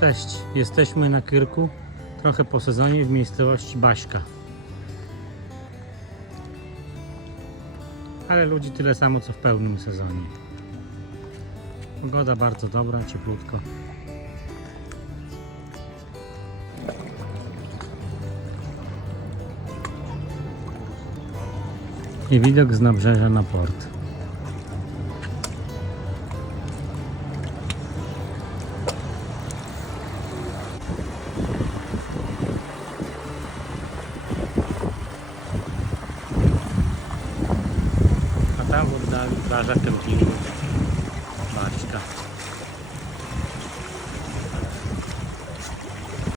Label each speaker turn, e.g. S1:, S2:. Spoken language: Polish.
S1: Cześć, jesteśmy na Kyrku, trochę po sezonie w miejscowości Baśka. Ale ludzi tyle samo co w pełnym sezonie. Pogoda bardzo dobra, cieplutko. I widok z nabrzeża na port. están tras las.